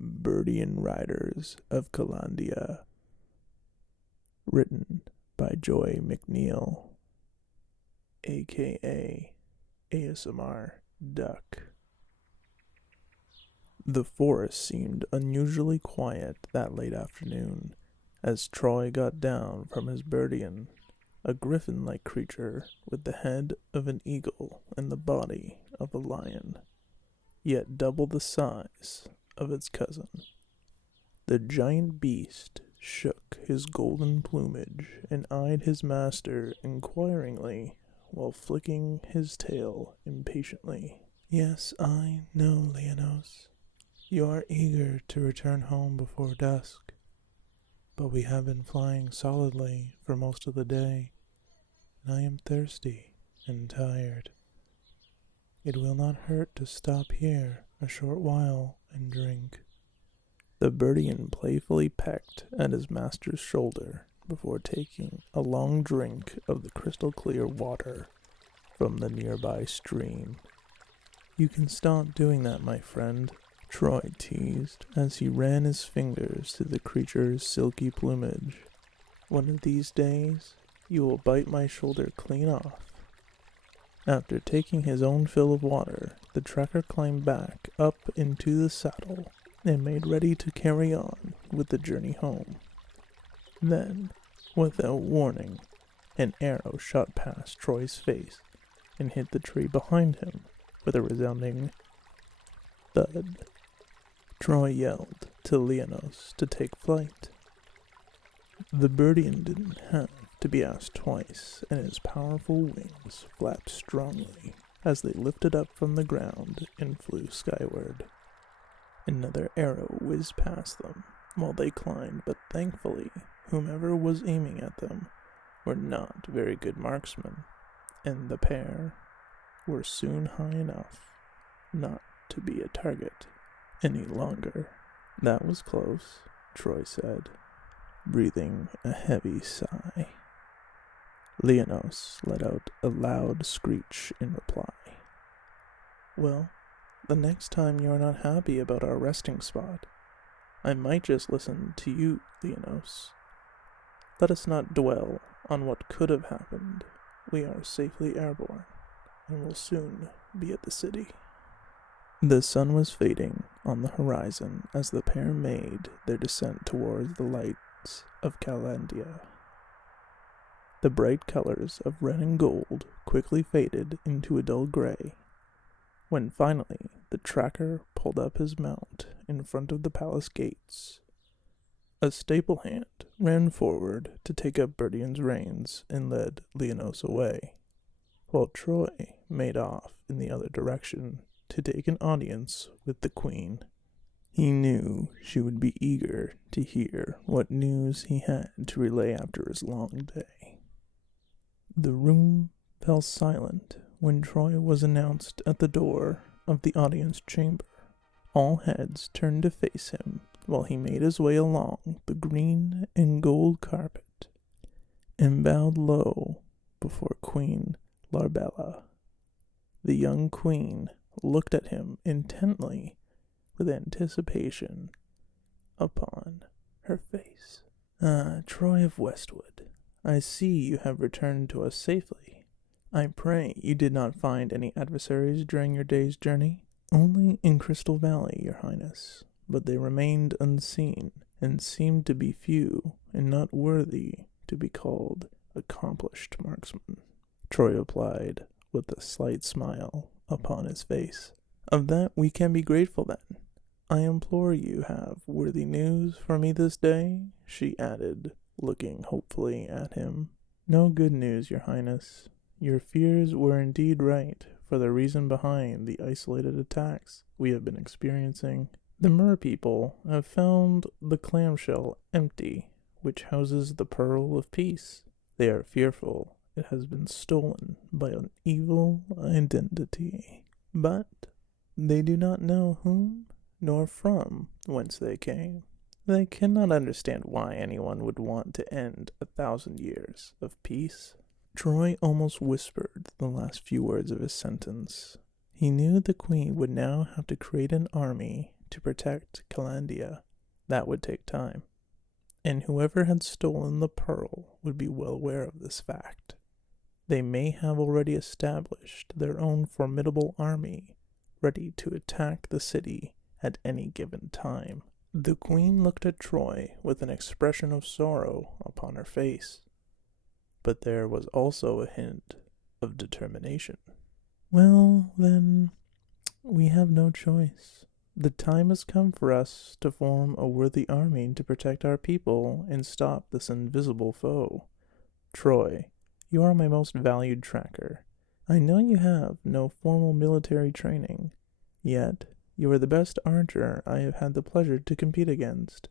Birdyon Riders of Calandia, written by Joy McNeil, aka ASMR Duck. The forest seemed unusually quiet that late afternoon as Troy got down from his Birdyon, a griffin-like creature with the head of an eagle and the body of a lion, yet double the size of its cousin. The giant beast shook his golden plumage and eyed his master inquiringly while flicking his tail impatiently. "Yes, I know, Leonos. You are eager to return home before dusk, but we have been flying solidly for most of the day, and I am thirsty and tired. It will not hurt to stop here a short while and drink." The Birdyon playfully pecked at his master's shoulder before taking a long drink of the crystal-clear water from the nearby stream. "You can stop doing that, my friend," Troy teased as he ran his fingers through the creature's silky plumage. "One of these days, you will bite my shoulder clean off." After taking his own fill of water, the tracker climbed back up into the saddle and made ready to carry on with the journey home. Then, without warning, an arrow shot past Troy's face and hit the tree behind him with a resounding thud. Troy yelled to Leonos to take flight. The Birdyon didn't have to be asked twice, and his powerful wings flapped strongly as they lifted up from the ground and flew skyward. Another arrow whizzed past them while they climbed, but thankfully, whomever was aiming at them were not very good marksmen, and the pair were soon high enough not to be a target any longer. "That was close," Troy said, breathing a heavy sigh. Leonos let out a loud screech in reply. "Well, the next time you are not happy about our resting spot, I might just listen to you, Leonos. Let us not dwell on what could have happened. We are safely airborne, and will soon be at the city." The sun was fading on the horizon as the pair made their descent towards the lights of Calandia. The bright colors of red and gold quickly faded into a dull gray, when finally the tracker pulled up his mount in front of the palace gates. A staple hand ran forward to take up Birdyon's reins and led Leonos away, while Troy made off in the other direction to take an audience with the queen. He knew she would be eager to hear what news he had to relay after his long day. The room fell silent when Troy was announced at the door of the audience chamber. All heads turned to face him while he made his way along the green and gold carpet and bowed low before Queen Larbella. The young queen looked at him intently with anticipation upon her face. "Ah, Troy of Westwood, I see you have returned to us safely. I pray you did not find any adversaries during your day's journey?" "Only in Crystal Valley, your highness, but they remained unseen, and seemed to be few, and not worthy to be called accomplished marksmen," Troy replied with a slight smile upon his face. "Of that we can be grateful then. I implore you have worthy news for me this day," she added, looking hopefully at him. "No good news, your highness. Your fears were indeed right for the reason behind the isolated attacks we have been experiencing. The mer people have found the clamshell empty, which houses the pearl of peace. They are fearful it has been stolen by an evil identity, but they do not know whom nor from whence they came. They cannot understand why anyone would want to end 1,000 years of peace." Troy almost whispered the last few words of his sentence. He knew the queen would now have to create an army to protect Calandia. That would take time, and whoever had stolen the pearl would be well aware of this fact. They may have already established their own formidable army, ready to attack the city at any given time. The queen looked at Troy with an expression of sorrow upon her face, but there was also a hint of determination. Well, then, we have no choice. The time has come for us to form a worthy army to protect our people and stop this invisible foe. Troy, you are my most valued tracker. I know you have no formal military training, yet you are the best archer I have had the pleasure to compete against,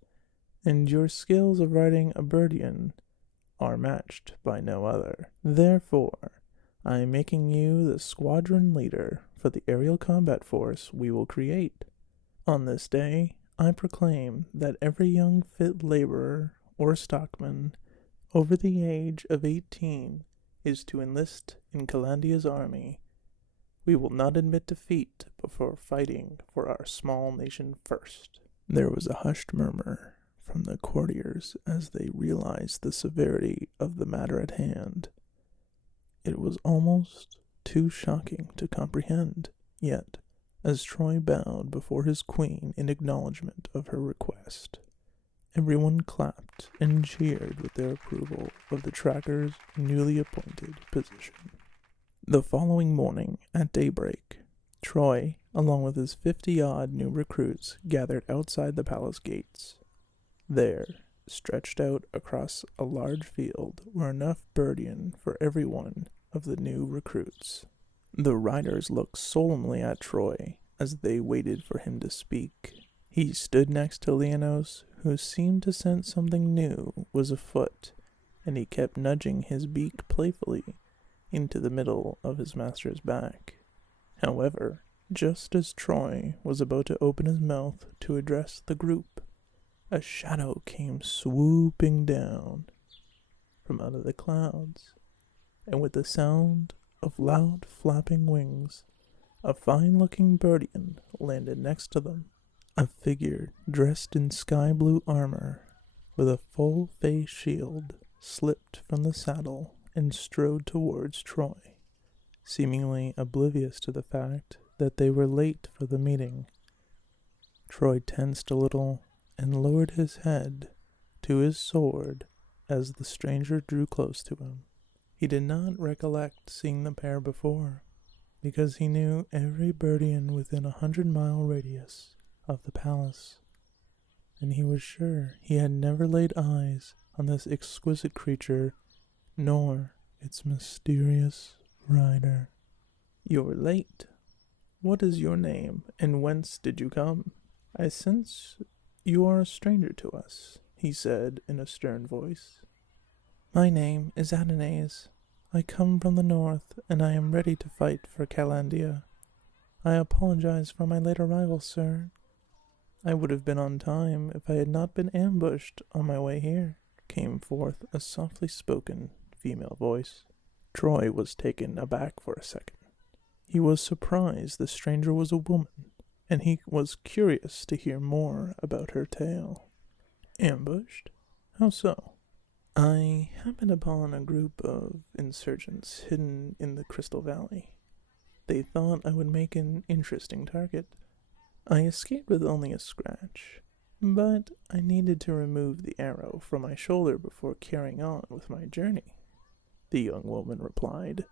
and your skills of riding a Birdyon are matched by no other. Therefore, I am making you the squadron leader for the aerial combat force we will create. On this day, I proclaim that every young fit laborer or stockman over the age of 18 is to enlist in Calandia's army. We will not admit defeat before fighting for our small nation first. There was a hushed murmur from the courtiers as they realized the severity of the matter at hand. It was almost too shocking to comprehend, yet, as Troy bowed before his queen in acknowledgment of her request, everyone clapped and cheered with their approval of the tracker's newly appointed position. The following morning, at daybreak, Troy, along with his 50-odd new recruits, gathered outside the palace gates. There, stretched out across a large field, were enough Birdyon for every one of the new recruits. The riders looked solemnly at Troy as they waited for him to speak. He stood next to Leonos, who seemed to sense something new was afoot, and he kept nudging his beak playfully into the middle of his master's back. However, just as Troy was about to open his mouth to address the group, a shadow came swooping down from out of the clouds, and with the sound of loud flapping wings, a fine-looking Birdyon landed next to them. A figure dressed in sky-blue armor, with a full-face shield, slipped from the saddle and strode towards Troy, seemingly oblivious to the fact that they were late for the meeting. Troy tensed a little and lowered his head to his sword as the stranger drew close to him. He did not recollect seeing the pair before, because he knew every Birdyon within 100-mile radius of the palace, and he was sure he had never laid eyes on this exquisite creature, nor its mysterious rider. "You're late. What is your name, and whence did you come? I sense you are a stranger to us," he said in a stern voice. "My name is Adonais. I come from the north, and I am ready to fight for Calandia. I apologize for my late arrival, sir. I would have been on time if I had not been ambushed on my way here," came forth a softly spoken female voice. Troy was taken aback for a second. He was surprised the stranger was a woman, and he was curious to hear more about her tale. "Ambushed? How so?" "I happened upon a group of insurgents hidden in the Crystal Valley. They thought I would make an interesting target. I escaped with only a scratch, but I needed to remove the arrow from my shoulder before carrying on with my journey," the young woman replied,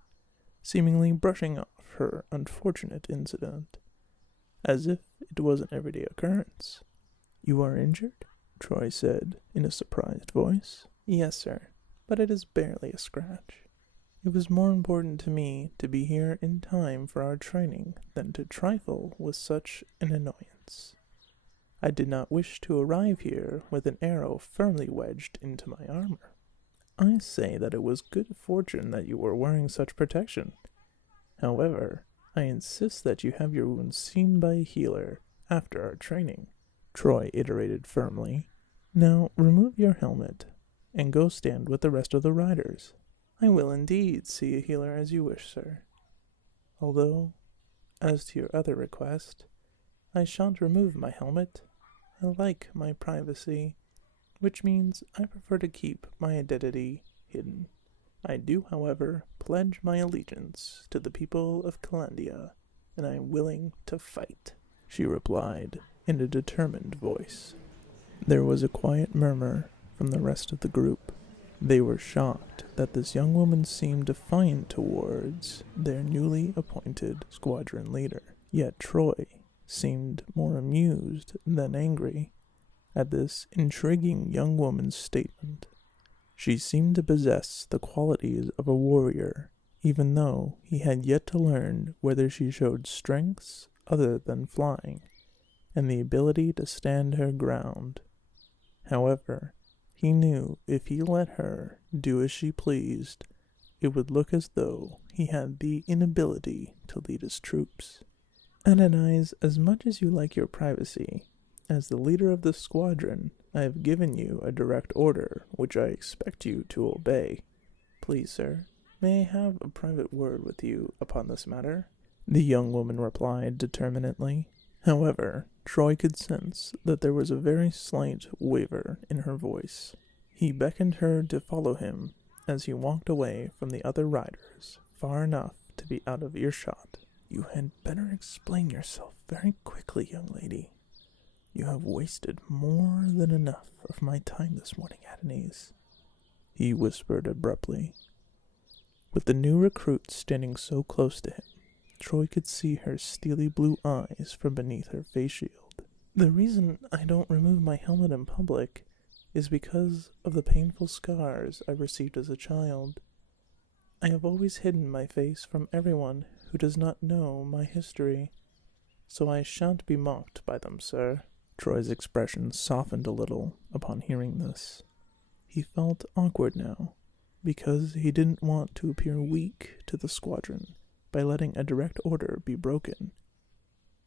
seemingly brushing off her unfortunate incident, as if it was an everyday occurrence. "You are injured?" Troy said in a surprised voice. "Yes, sir, but it is barely a scratch. It was more important to me to be here in time for our training than to trifle with such an annoyance. I did not wish to arrive here with an arrow firmly wedged into my armor. I say that it was good fortune that you were wearing such protection. However, I insist that you have your wounds seen by a healer after our training," Troy iterated firmly. "Now remove your helmet and go stand with the rest of the riders. I will indeed see a healer as you wish, sir. Although, as to your other request, I shan't remove my helmet. I like my privacy, which means I prefer to keep my identity hidden. I do, however, pledge my allegiance to the people of Calandia, and I am willing to fight, she replied in a determined voice. There was a quiet murmur from the rest of the group. They were shocked that this young woman seemed defiant towards their newly appointed squadron leader. Yet Troy seemed more amused than angry at this intriguing young woman's statement. She seemed to possess the qualities of a warrior, even though he had yet to learn whether she showed strengths other than flying, and the ability to stand her ground. However, he knew if he let her do as she pleased, it would look as though he had the inability to lead his troops. Adonais, as much as you like your privacy, as the leader of this squadron, I have given you a direct order which I expect you to obey. Please, sir, may I have a private word with you upon this matter? The young woman replied determinedly. However, Troy could sense that there was a very slight waver in her voice. He beckoned her to follow him as he walked away from the other riders, far enough to be out of earshot. You had better explain yourself very quickly, young lady. You have wasted more than enough of my time this morning, Adonais, he whispered abruptly. With the new recruit standing so close to him, Troy could see her steely blue eyes from beneath her face shield. The reason I don't remove my helmet in public is because of the painful scars I received as a child. I have always hidden my face from everyone who does not know my history, so I shan't be mocked by them, sir. Troy's expression softened a little upon hearing this. He felt awkward now, because he didn't want to appear weak to the squadron by letting a direct order be broken.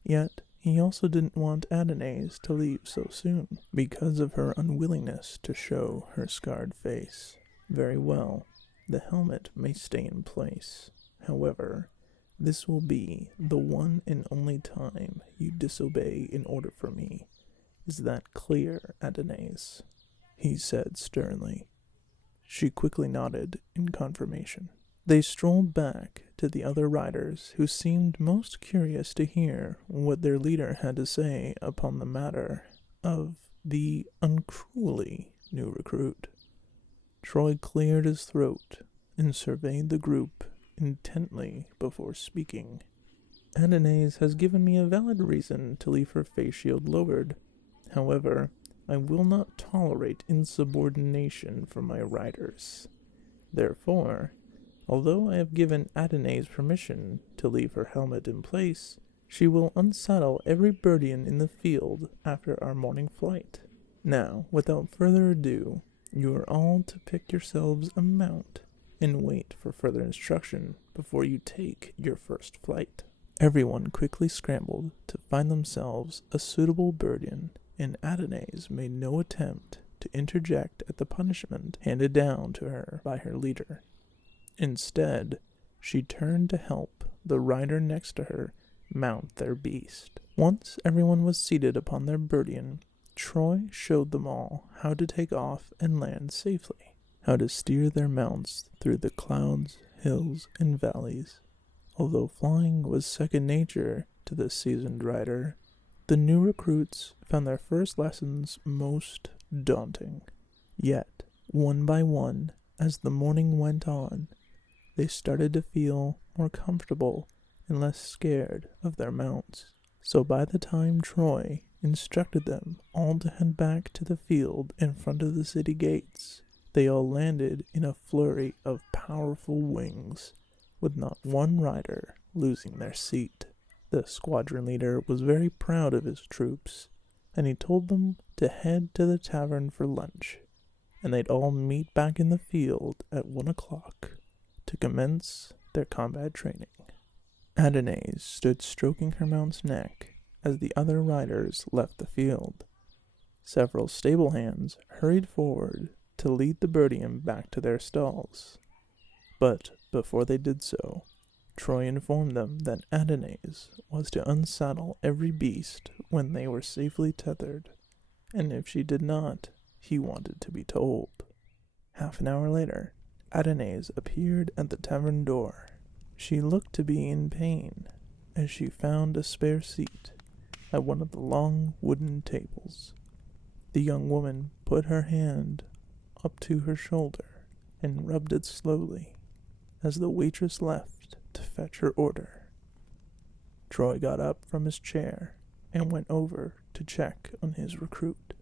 Yet he also didn't want Adonais to leave so soon, because of her unwillingness to show her scarred face. Very well, the helmet may stay in place. However, this will be the one and only time you disobey in order for me. Is that clear, Adonais? He said sternly. She quickly nodded in confirmation. They strolled back to the other riders, who seemed most curious to hear what their leader had to say upon the matter of the uncruelly new recruit. Troy cleared his throat and surveyed the group intently before speaking. Adonais has given me a valid reason to leave her face shield lowered. However, I will not tolerate insubordination from my riders. Therefore, although I have given Adonais permission to leave her helmet in place, she will unsaddle every Birdyon in the field after our morning flight. Now, without further ado, you are all to pick yourselves a mount and wait for further instruction before you take your first flight. Everyone quickly scrambled to find themselves a suitable Birdyon, and Adonais made no attempt to interject at the punishment handed down to her by her leader. Instead, she turned to help the rider next to her mount their beast. Once everyone was seated upon their Birdyon, Troy showed them all how to take off and land safely, how to steer their mounts through the clouds, hills, and valleys. Although flying was second nature to the seasoned rider, the new recruits found their first lessons most daunting. Yet, one by one, as the morning went on, they started to feel more comfortable and less scared of their mounts. So by the time Troy instructed them all to head back to the field in front of the city gates, they all landed in a flurry of powerful wings, with not one rider losing their seat. The squadron leader was very proud of his troops, and he told them to head to the tavern for lunch, and they'd all meet back in the field at 1 o'clock to commence their combat training. Adonais stood stroking her mount's neck as the other riders left the field. Several stable hands hurried forward to lead the Birdyon back to their stalls. But before they did so, Troy informed them that Adonais was to unsaddle every beast when they were safely tethered, and if she did not, he wanted to be told. Half an hour later, Adonais appeared at the tavern door. She looked to be in pain, as she found a spare seat at one of the long wooden tables. The young woman put her hand up to her shoulder and rubbed it slowly as the waitress left to fetch her order. Troy got up from his chair and went over to check on his recruit.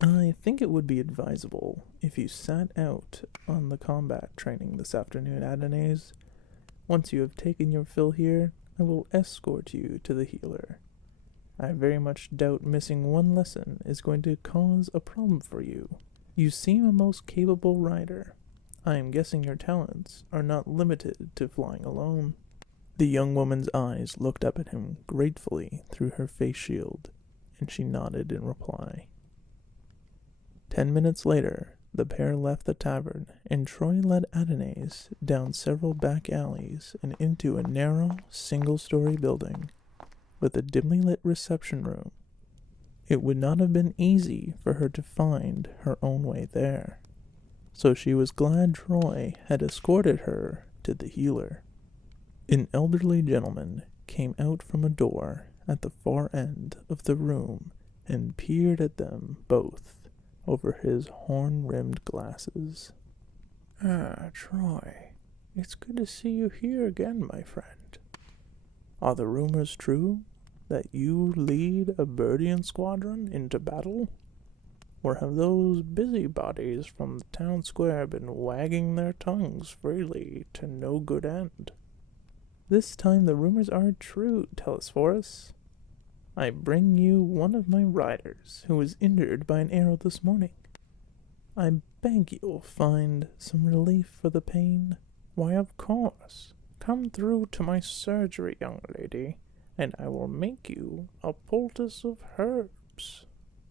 I think it would be advisable if you sat out on the combat training this afternoon, Adonais. Once you have taken your fill here, I will escort you to the healer. I very much doubt missing one lesson is going to cause a problem for you. You seem a most capable rider. I am guessing your talents are not limited to flying alone. The young woman's eyes looked up at him gratefully through her face shield, and she nodded in reply. 10 minutes later, the pair left the tavern, and Troy led Adonais down several back alleys and into a narrow, single-story building with a dimly lit reception room. It would not have been easy for her to find her own way there, so she was glad Troy had escorted her to the healer. An elderly gentleman came out from a door at the far end of the room and peered at them both over his horn-rimmed glasses. Troy, it's good to see you here again, my friend. Are the rumors true that you lead a Birdyon squadron into battle? Or have those busybodies from the town square been wagging their tongues freely to no good end? This time the rumors are true, Telesphorus. I bring you one of my riders who was injured by an arrow this morning. I beg you'll find some relief for the pain. Why, of course. Come through to my surgery, young lady, and I will make you a poultice of herbs.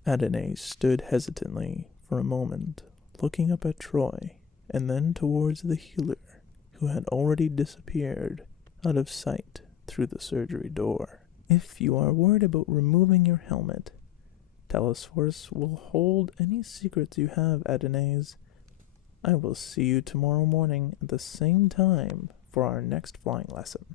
Adonais stood hesitantly for a moment, looking up at Troy, and then towards the healer, who had already disappeared out of sight through the surgery door. If you are worried about removing your helmet, Telesphorus will hold any secrets you have, Adonais. I will see you tomorrow morning at the same time for our next flying lesson.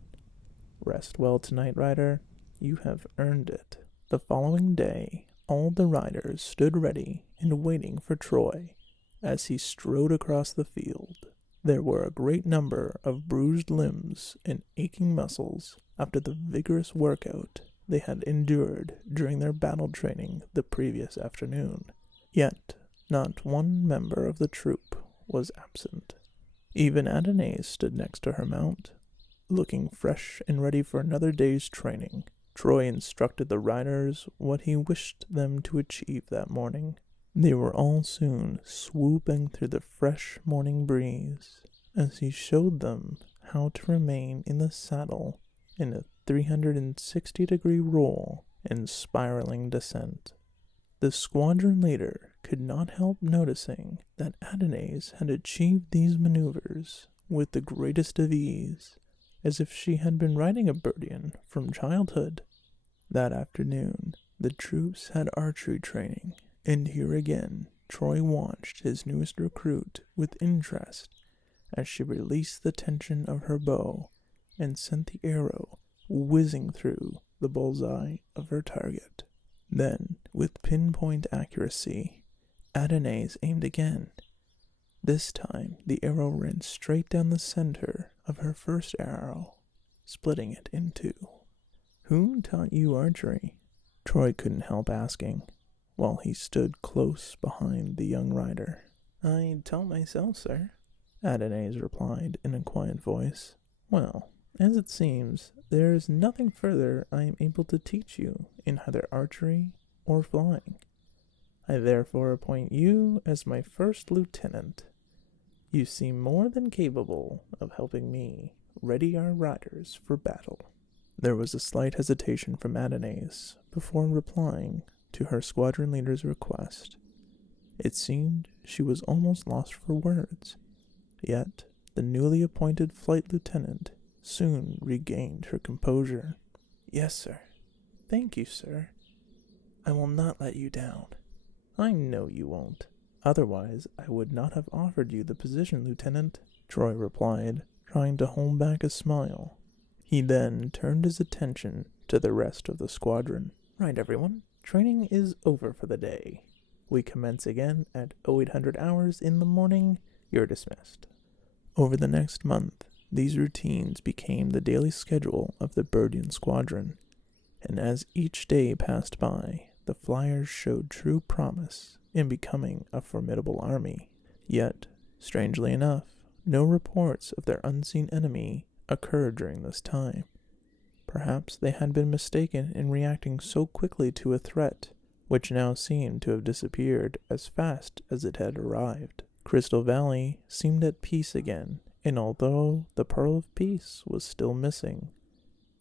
Rest well tonight, rider. You have earned it. The following day, all the riders stood ready and waiting for Troy as he strode across the field. There were a great number of bruised limbs and aching muscles after the vigorous workout they had endured during their battle training the previous afternoon. Yet not one member of the troop was absent. Even Adonais stood next to her mount, looking fresh and ready for another day's training. Troy instructed the riders what he wished them to achieve that morning. They were all soon swooping through the fresh morning breeze as he showed them how to remain in the saddle in a 360-degree roll and spiraling descent. The squadron leader could not help noticing that Adonais had achieved these maneuvers with the greatest of ease, as if she had been riding a Birdyon from childhood. That afternoon, the troops had archery training, and here again Troy watched his newest recruit with interest as she released the tension of her bow and sent the arrow whizzing through the bullseye of her target. Then, with pinpoint accuracy, Adonais aimed again. This time, the arrow ran straight down the center of her first arrow, splitting it in two. Who taught you archery? Troy couldn't help asking, while he stood close behind the young rider. I taught myself, sir, Adonais replied in a quiet voice. Well, as it seems, there is nothing further I am able to teach you in either archery or flying. I therefore appoint you as my first lieutenant. You seem more than capable of helping me ready our riders for battle. There was a slight hesitation from Adonais before replying to her squadron leader's request. It seemed she was almost lost for words. Yet the newly appointed flight lieutenant soon regained her composure. "Yes, sir. Thank you, sir. I will not let you down." "I know you won't. Otherwise, I would not have offered you the position, Lieutenant," Troy replied, trying to hold back a smile. He then turned his attention to the rest of the squadron. "Right, everyone. Training is over for the day. We commence again at 0800 hours in the morning. You're dismissed." Over the next month, these routines became the daily schedule of the Birdyon squadron, and as each day passed by, the flyers showed true promise in becoming a formidable army. Yet, strangely enough, no reports of their unseen enemy occurred during this time. Perhaps they had been mistaken in reacting so quickly to a threat, which now seemed to have disappeared as fast as it had arrived. Crystal Valley seemed at peace again, and although the Pearl of Peace was still missing,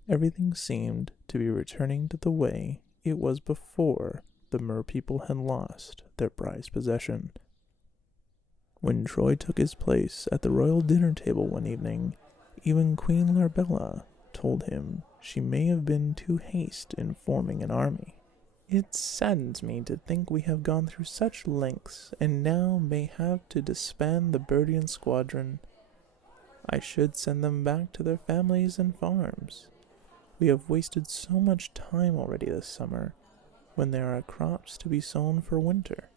everything seemed to be returning to the way it was before the Mer people had lost their prized possession. When Troy took his place at the royal dinner table one evening, even Queen Larbella told him she may have been too hasty in forming an army. "It saddens me to think we have gone through such lengths and now may have to disband the Birdyon squadron. I should send them back to their families and farms. We have wasted so much time already this summer, when there are crops to be sown for winter.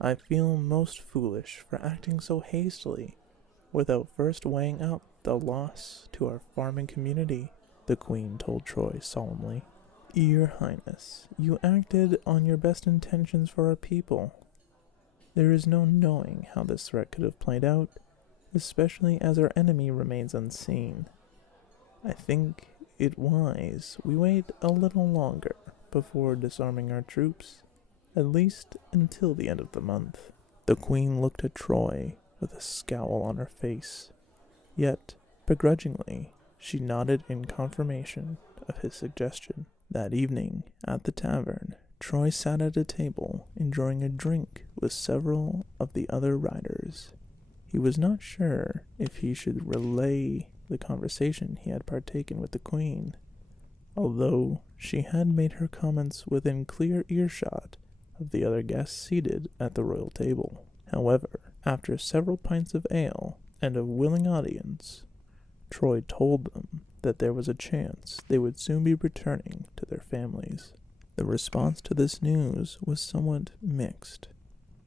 I feel most foolish for acting so hastily, without first weighing up the loss to our farming community," the Queen told Troy solemnly. "Your Highness, you acted on your best intentions for our people. There is no knowing how this threat could have played out, especially as our enemy remains unseen. I think it wise we wait a little longer before disarming our troops, at least until the end of the month." The Queen looked at Troy with a scowl on her face, yet, begrudgingly, she nodded in confirmation of his suggestion. That evening, at the tavern, Troy sat at a table enjoying a drink with several of the other riders. He was not sure if he should relay the conversation he had partaken with the Queen, although she had made her comments within clear earshot of the other guests seated at the royal table. However, after several pints of ale and a willing audience, Troy told them that there was a chance they would soon be returning to their families. The response to this news was somewhat mixed.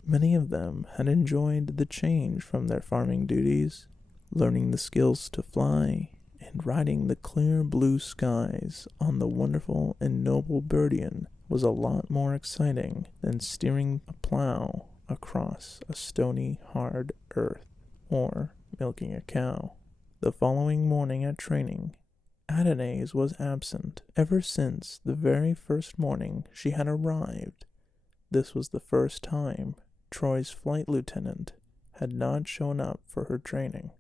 Many of them had enjoyed the change from their farming duties, learning the skills to fly, and riding the clear blue skies on the wonderful and noble Birdyon was a lot more exciting than steering a plow across a stony, hard earth, or milking a cow. The following morning at training, Adonais was absent. Ever since the very first morning she had arrived, this was the first time Troy's flight lieutenant had not shown up for her training.